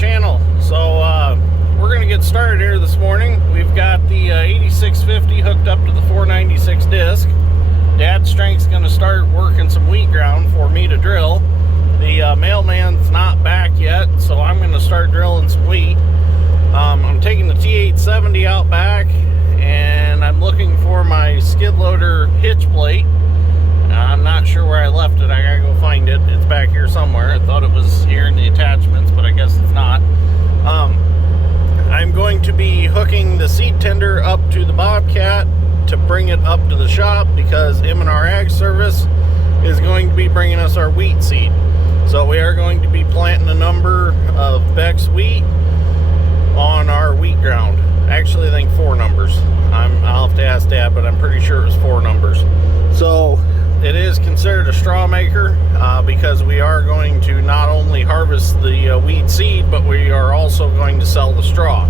channel. So we're going to get started here this morning. We've got the 8650 hooked up to the 496 disc. Dad's strength's going to start working some wheat ground for me to drill. The mailman's not back yet, so I'm going to start drilling some wheat. I'm taking the T870 out back, and I'm looking for my skid loader hitch plate. I'm not sure where I left it. I gotta go find it. It's back here somewhere. I thought it was here in the attachments, but I guess it's not. I'm going to be hooking the seed tender up to the Bobcat to bring it up to the shop because M&R Ag Service is going to be bringing us our wheat seed. So we are going to be planting a number of Beck's wheat on our wheat ground. Actually, I think 4 numbers. I'll have to ask Dad, but I'm pretty sure it was 4 numbers. So it is considered a straw maker because we are going to not only harvest the wheat seed, but we are also going to sell the straw.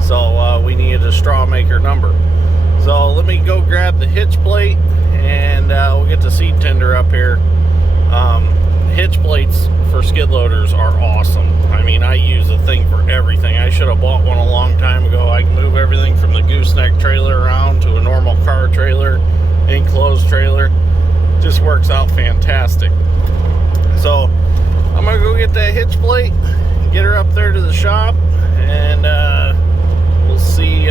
So we needed a straw maker number. So let me go grab the hitch plate and we'll get the seed tender up here. Hitch plates for skid loaders are awesome. I mean, I use the thing for everything. I should have bought one a long time ago. I can move everything from the gooseneck trailer around to a normal car trailer, enclosed trailer. Just works out fantastic. So I'm gonna go get that hitch plate, get her up there to the shop, and we'll see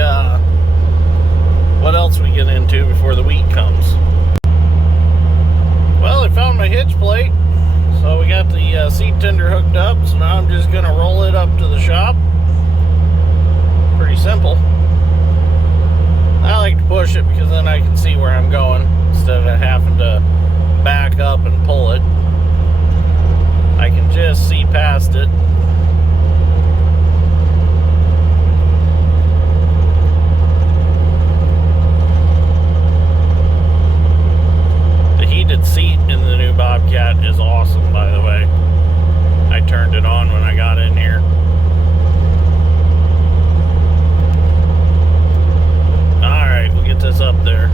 what else we get into before the wheat comes. Well, I found my hitch plate. So we got the seed tender hooked up, so now I'm just going to roll it up to the shop. Pretty simple. I like to push it because then I can see where I'm going instead of having to back up and pull it. I can just see past it. The heated seat in the new Bobcat is awesome, by the way. I turned it on when I got in here. Alright, we'll get this up there.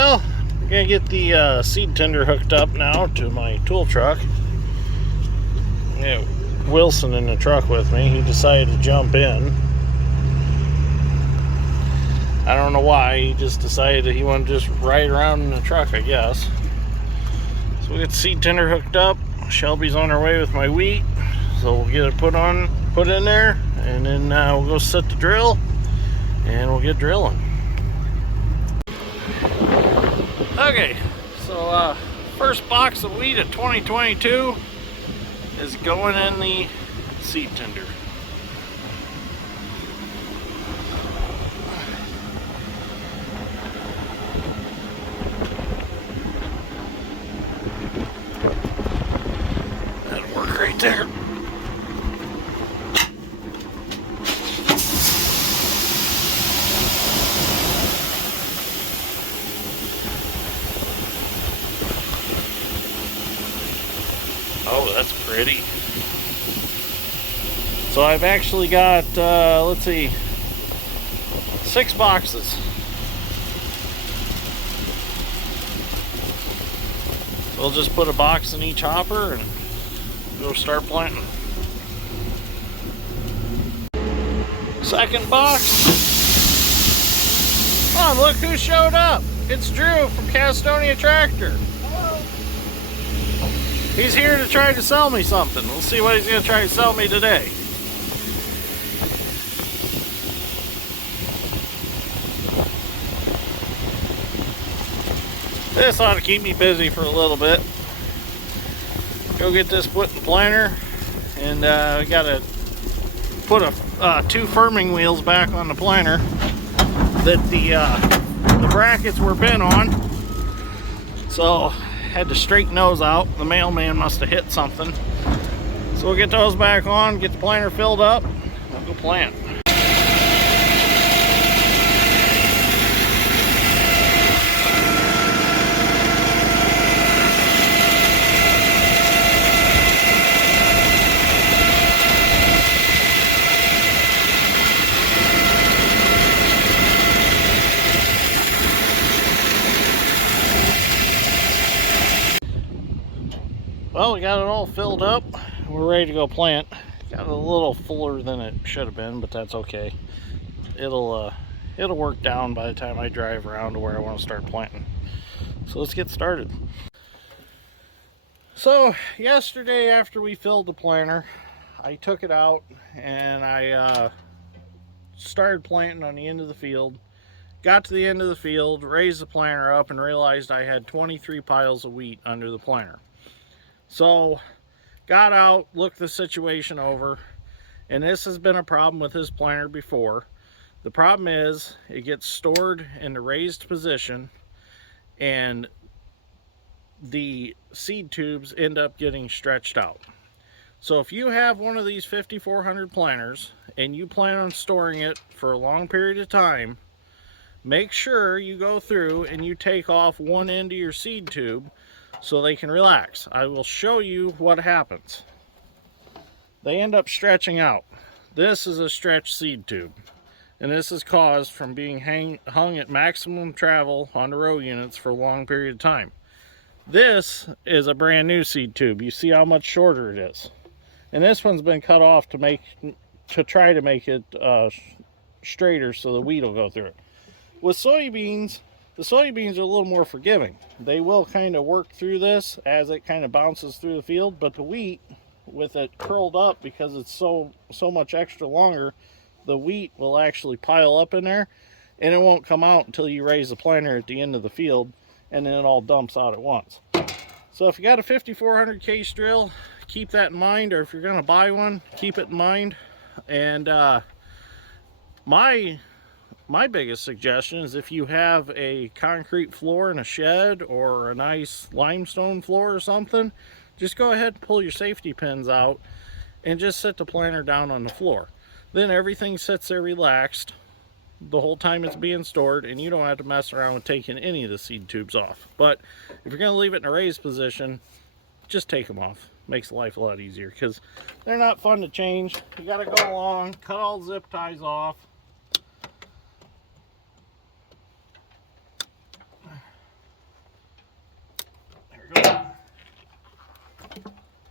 Well, I'm gonna get the seed tender hooked up now to my tool truck. Yeah, Wilson in the truck with me. He decided to jump in. I don't know why. He just decided that he wanted to just ride around in the truck, I guess. So we get the seed tender hooked up. Shelby's on her way with my wheat, so we'll get it put in there, and then we'll go set the drill, and we'll get drilling. Okay, so first box of wheat of 2022 is going in the seed tender. That'll work right there. Oh, that's pretty. So I've actually got, let's see, 6 boxes. We'll just put a box in each hopper and go start planting. Second box. Oh, look who showed up. It's Drew from Castonia Tractor. He's here to try to sell me something. We'll see what he's going to try to sell me today. This ought to keep me busy for a little bit. Go get this put in the planter. And we got a put two firming wheels back on the planter that the brackets were bent on. So had to straighten those out. The mailman must have hit something. So we'll get those back on, get the planter filled up, and we'll go plant. Well, we got it all filled up. We're ready to go plant. Got a little fuller than it should have been, but that's okay. It'll work down by the time I drive around to where I want to start planting. So let's get started. So yesterday, after we filled the planter, I took it out and I started planting on the end of the field. Got to the end of the field, raised the planter up, and realized I had 23 piles of wheat under the planter. So got out, looked the situation over, and this has been a problem with this planter before. The problem is it gets stored in the raised position and the seed tubes end up getting stretched out. So if you have one of these 5400 planters and you plan on storing it for a long period of time, make sure you go through and you take off one end of your seed tube so they can relax. I will show you what happens. They end up stretching out. This is a stretched seed tube, and this is caused from being hung at maximum travel on the row units for a long period of time. This is a brand new seed tube. You see how much shorter it is, and this one's been cut off to try to make it straighter so the wheat will go through it. With soybeans, the soybeans are a little more forgiving. They will kind of work through this as it kind of bounces through the field, but the wheat, with it curled up because it's so much extra longer, the wheat will actually pile up in there and it won't come out until you raise the planter at the end of the field, and then it all dumps out at once. So if you got a 5400 case drill, keep that in mind, or if you're going to buy one, keep it in mind. And my biggest suggestion is if you have a concrete floor in a shed or a nice limestone floor or something, just go ahead and pull your safety pins out and just set the planter down on the floor. Then everything sits there relaxed the whole time it's being stored, and you don't have to mess around with taking any of the seed tubes off. But if you're going to leave it in a raised position, just take them off. Makes life a lot easier because they're not fun to change. You got to go along, cut all the zip ties off.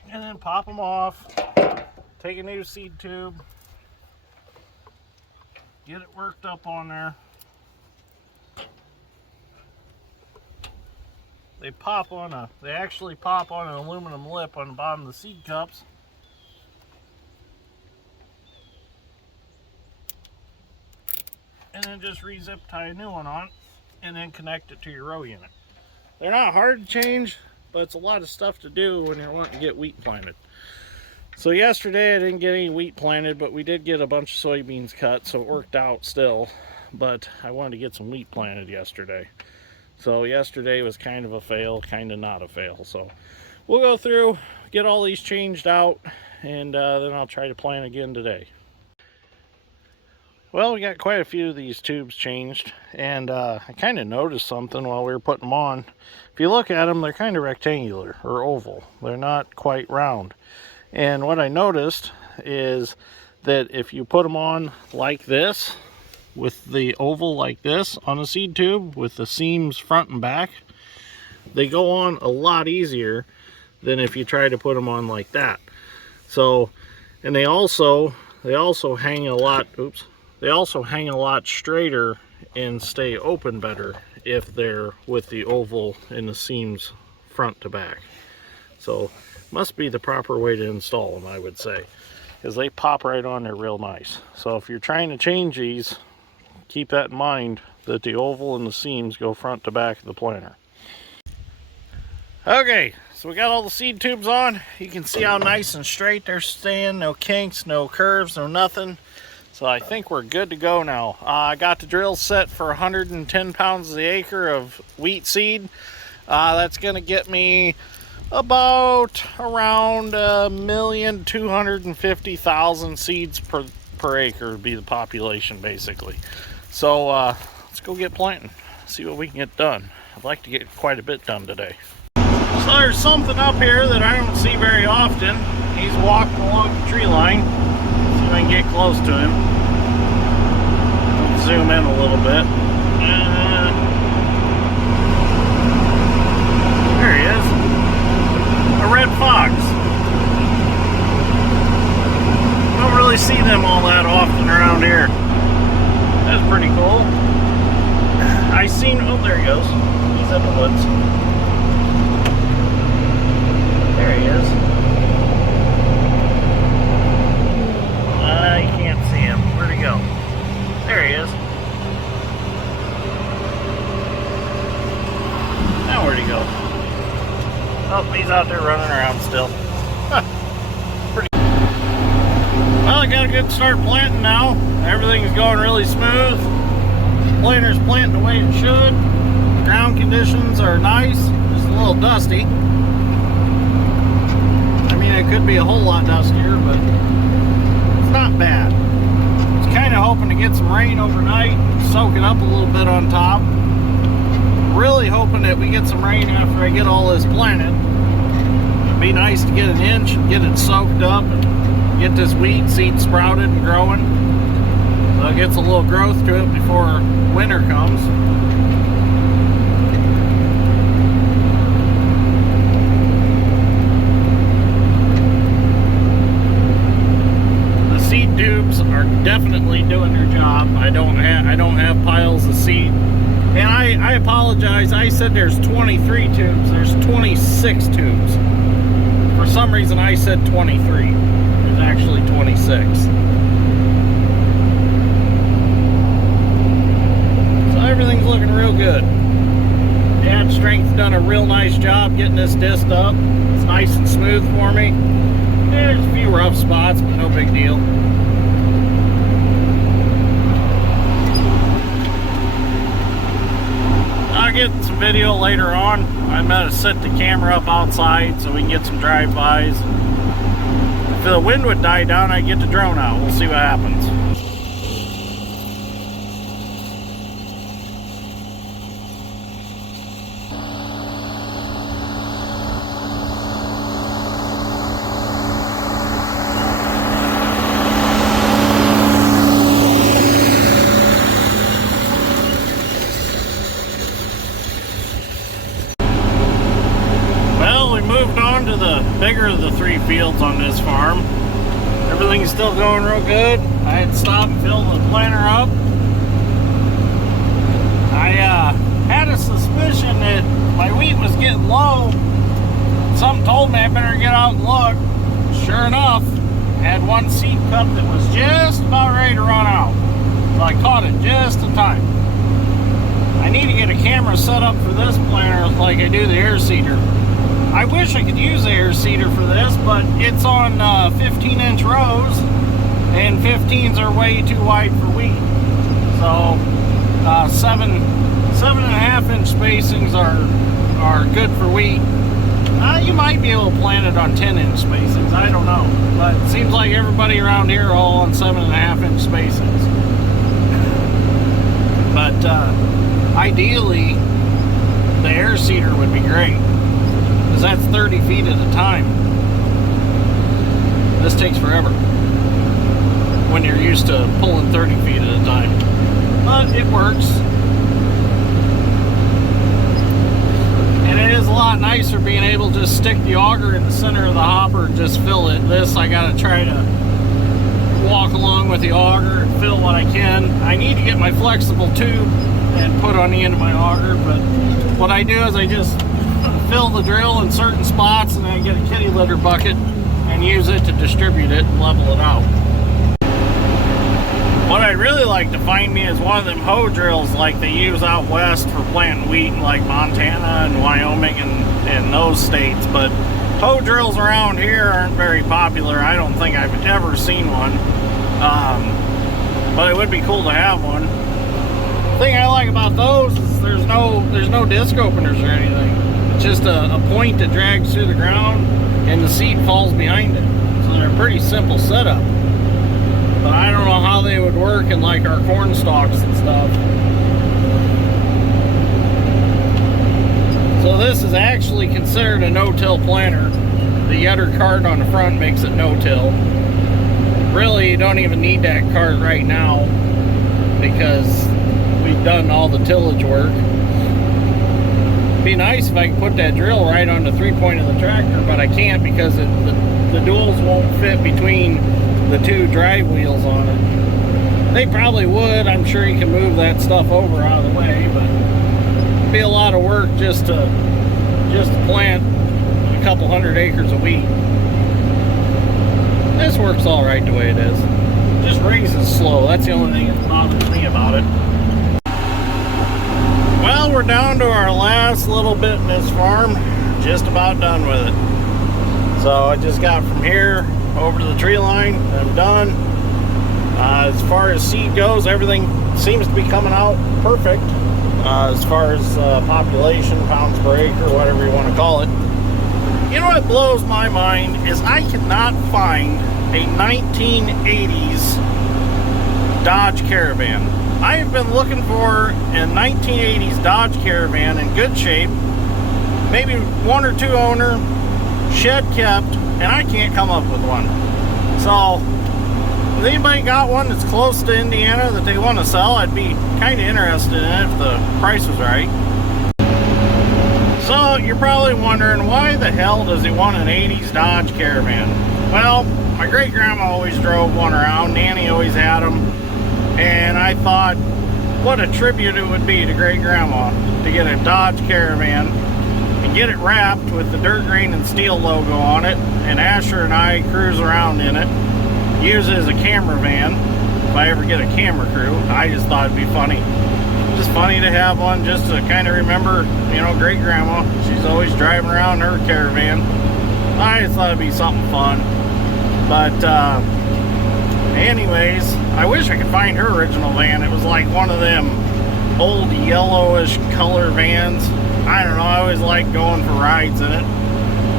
And then pop them off, take a new seed tube, get it worked up on there. They actually pop on an aluminum lip on the bottom of the seed cups. And then just re-zip tie a new one on and then connect it to your row unit. They're not hard to change, but it's a lot of stuff to do when you're wanting to get wheat planted. So yesterday I didn't get any wheat planted, but we did get a bunch of soybeans cut, so it worked out still. But I wanted to get some wheat planted yesterday. So yesterday was kind of a fail, kind of not a fail. So we'll go through, get all these changed out, and then I'll try to plant again today. Well, we got quite a few of these tubes changed, and I kind of noticed something while we were putting them on. If you look at them, they're kind of rectangular or oval. They're not quite round. And what I noticed is that if you put them on like this, with the oval like this on a seed tube, with the seams front and back, they go on a lot easier than if you try to put them on like that. So, and they also hang a lot, they also hang a lot straighter and stay open better if they're with the oval and the seams front to back. So must be the proper way to install them, I would say, because they pop right on there real nice. So if you're trying to change these, keep that in mind, that the oval and the seams go front to back of the planter. Okay, So we got all the seed tubes on. You can see how nice and straight they're staying. No kinks, no curves, no nothing. So I think we're good to go now. I got the drill set for 110 pounds the acre of wheat seed. That's going to get me about around 1,250,000 seeds per acre would be the population basically. So let's go get planting, see what we can get done. I'd like to get quite a bit done today. So there's something up here that I don't see very often. He's walking along the tree line. See if I can get close to him. Zoom in a little bit. There he is. A red fox. Don't really see them all that often around here. That's pretty cool. I seen, oh, there he goes. He's in the woods. There he is. You can't see him. Where'd he go? There he is. Now where'd he go? Oh, he's out there running around still. Pretty. Well, I got a good start planting now. Everything's going really smooth. Planter's planting the way it should. Ground conditions are nice. Just a little dusty. I mean, it could be a whole lot dustier, but it's not bad. It's kind of hoping to get some rain overnight, soak it up a little bit on top. Really hoping that we get some rain after I get all this planted. It'd be nice to get an inch and get it soaked up and get this wheat seed sprouted and growing. So it gets a little growth to it before winter comes. The seed tubes are definitely doing their job. I don't have piles of seed. And I apologize, I said there's 23 tubes, there's 26 tubes. For some reason I said 23, there's actually 26. So everything's looking real good. Dad Strength's done a real nice job getting this disc up. It's nice and smooth for me. There's a few rough spots, but no big deal. I'll get some video later on. I'm going to set the camera up outside so we can get some drive-bys. If the wind would die down, I'd get the drone out. We'll see what happens. Moved on to the bigger of the three fields on this farm. Everything's still going real good. I had to stop and fill the planter up. I had a suspicion that my wheat was getting low. Something told me I better get out and look. Sure enough, I had one seed cup that was just about ready to run out. So I caught it just in time. I need to get a camera set up for this planter like I do the air seeder. I wish I could use the air seeder for this, but it's on 15-inch rows, and 15s are way too wide for wheat. So 7.5-inch spacings are good for wheat. You might be able to plant it on 10-inch spacings. I don't know, but it seems like everybody around here are all on 7.5-inch spacings. But ideally, the air seeder would be great. That's 30 feet at a time. This takes forever when you're used to pulling 30 feet at a time, but it works. And it is a lot nicer being able to just stick the auger in the center of the hopper and just fill it. This, I gotta try to walk along with the auger and fill what I can. I need to get my flexible tube and put on the end of my auger, but what I do is I just fill the drill in certain spots and then get a kitty litter bucket and use it to distribute it and level it out. What I'd really like to find me is one of them hoe drills like they use out west for planting wheat in like Montana and Wyoming and those states. But hoe drills around here aren't very popular. I don't think I've ever seen one. But it would be cool to have one. The thing I like about those is there's no disc openers or anything. It's just a point that drags through the ground and the seed falls behind it. So they're a pretty simple setup. But I don't know how they would work in like our corn stalks and stuff. So this is actually considered a no-till planter. The Yetter cart on the front makes it no-till. Really, you don't even need that cart right now because we've done all the tillage work. It'd be nice if I could put that drill right on the 3-point of the tractor, but I can't because the duals won't fit between the 2 drive wheels on it. They probably would. I'm sure you can move that stuff over out of the way, but it'd be a lot of work just to plant a couple hundred acres of wheat. This works all right the way it is. Just raises slow. That's the only thing that bothers me about it. Well, we're down to our last little bit in this farm. Just about done with it. So I just got from here over to the tree line. I'm done. As far as seed goes, everything seems to be coming out perfect. As far as population, pounds per acre, whatever you want to call it. You know what blows my mind is I cannot find a 1980s Dodge Caravan. I have been looking for a 1980s Dodge Caravan in good shape, maybe 1 or 2 owner, shed kept, and I can't come up with one. So, if anybody got one that's close to Indiana that they want to sell, I'd be kind of interested in it if the price was right. So, you're probably wondering, why the hell does he want an 80s Dodge Caravan? Well, my great-grandma always drove one around. Nanny always had them. And I thought, what a tribute it would be to great-grandma to get a Dodge Caravan and get it wrapped with the Dirt Grain and Steel logo on it. And Asher and I cruise around in it. Use it as a camera van if I ever get a camera crew. I just thought it'd be funny. Just funny to have one just to kind of remember, you know, great grandma. She's always driving around in her caravan. I just thought it'd be something fun. But anyways, I wish I could find her original van. It was like one of them old yellowish color vans. I don't know, I always liked going for rides in it.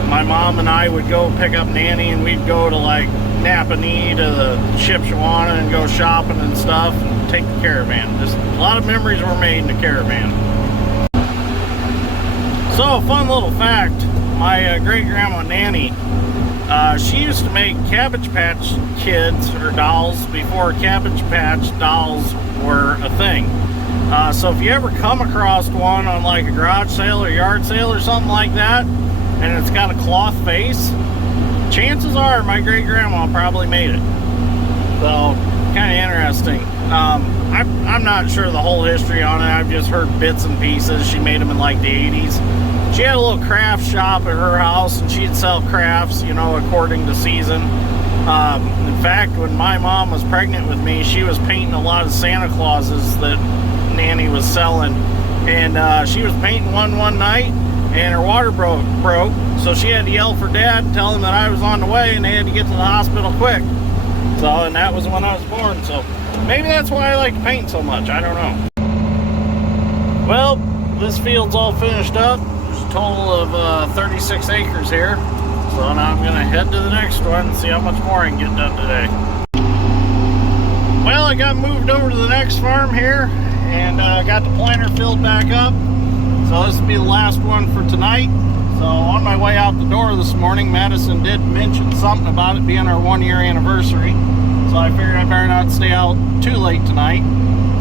My mom and I would go pick up Nanny and we'd go to like Napanee to the Shipshewana and go shopping and stuff and take the caravan. Just a lot of memories were made in the caravan. So, a fun little fact, my great-grandma Nanny, she used to make Cabbage Patch Kids or dolls before Cabbage Patch dolls were a thing. So if you ever come across one on like a garage sale or yard sale or something like that, and it's got a cloth face, chances are my great-grandma probably made it. So, kind of interesting. I'm not sure the whole history on it. I've just heard bits and pieces. She made them in like the 80s. She had a little craft shop at her house, and she'd sell crafts, you know, according to season. In fact, when my mom was pregnant with me, she was painting a lot of Santa Clauses that Nanny was selling. And she was painting one night, and her water broke. So she had to yell for Dad and tell him that I was on the way, and they had to get to the hospital quick. So, and that was when I was born. So maybe that's why I like to paint so much. I don't know. Well, this field's all finished up. There's a total of 36 acres here. So now I'm going to head to the next one and see how much more I can get done today. Well, I got moved over to the next farm here and got the planter filled back up. So this will be the last one for tonight. So on my way out the door this morning, Madison did mention something about it being our 1-year anniversary. So I figured I better not stay out too late tonight.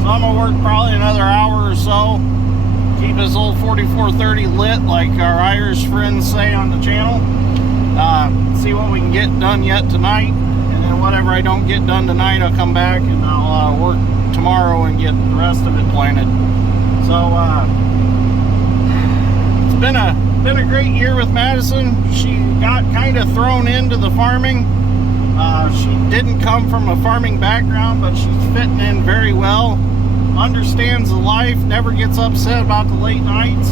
So I'm gonna work probably another hour or so. Keep this old 4430 lit like our Irish friends say on the channel. See what we can get done yet tonight. And then whatever I don't get done tonight, I'll come back and I'll work tomorrow and get the rest of it planted. So it's been a great year with Madison. She got kind of thrown into the farming She didn't come from a farming background, but she's fitting in very well. Understands the life, never gets upset about the late nights.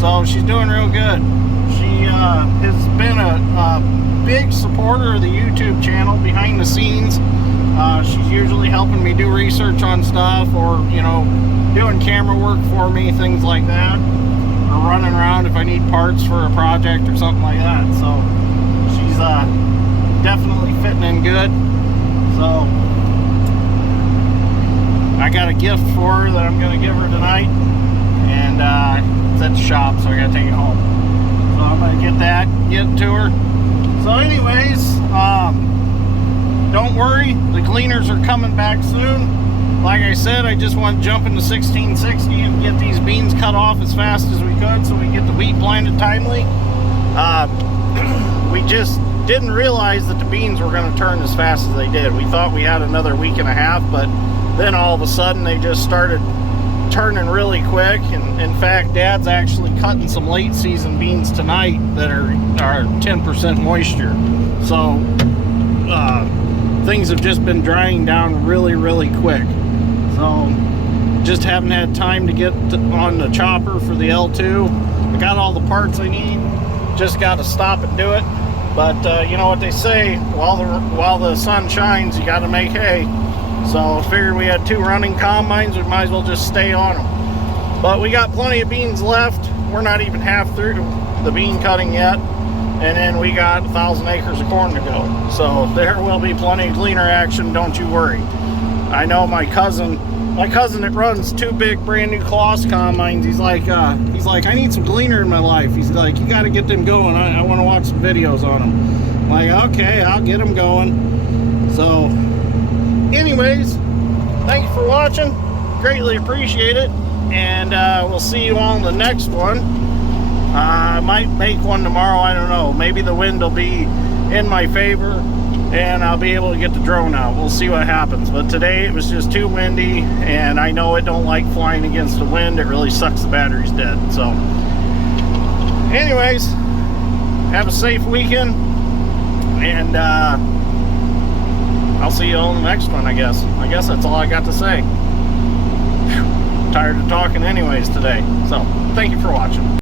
So she's doing real good. She has been a big supporter of the YouTube channel behind the scenes. She's usually helping me do research on stuff, or, you know, doing camera work for me, things like that. Or running around if I need parts for a project or something like that. So she's definitely fitting in good. So I got a gift for her that I'm going to give her tonight, and it's at the shop, so I got to take it home. So I'm going to get that, get it to her. So anyways, don't worry, the gleaners are coming back soon. Like I said, I just want to jump into 1660 and get these beans cut off as fast as we could so we can get the wheat planted timely. We just didn't realize that the beans were going to turn as fast as they did. We thought we had another week and a half, but then all of a sudden they just started turning really quick. And in fact, Dad's actually cutting some late season beans tonight that are 10% moisture. So things have just been drying down really, really quick. So just haven't had time to get on the chopper for the L2. I got all the parts I need, just got to stop and do it. But you know what they say, while the sun shines, you got to make hay. So I figured we had 2 running combines, we might as well just stay on them. But we got plenty of beans left. We're not even half through the bean cutting yet. And then we got 1,000 acres of corn to go. So there will be plenty of gleaner action, don't you worry. I know my cousin that runs 2 big brand new Kloss combines, he's like, I need some gleaner in my life. He's like, you got to get them going. I want to watch some videos on them. I'm like, okay, I'll get them going. So anyways, thank you for watching. Greatly appreciate it. And we'll see you on the next one. I might make one tomorrow, I don't know. Maybe the wind will be in my favor and I'll be able to get the drone out. We'll see what happens. But today it was just too windy, and I know it don't like flying against the wind. It really sucks the batteries dead. So anyways, have a safe weekend, and I'll see you on the next one, I guess. I guess that's all I got to say. Whew. Tired of talking anyways today. So thank you for watching.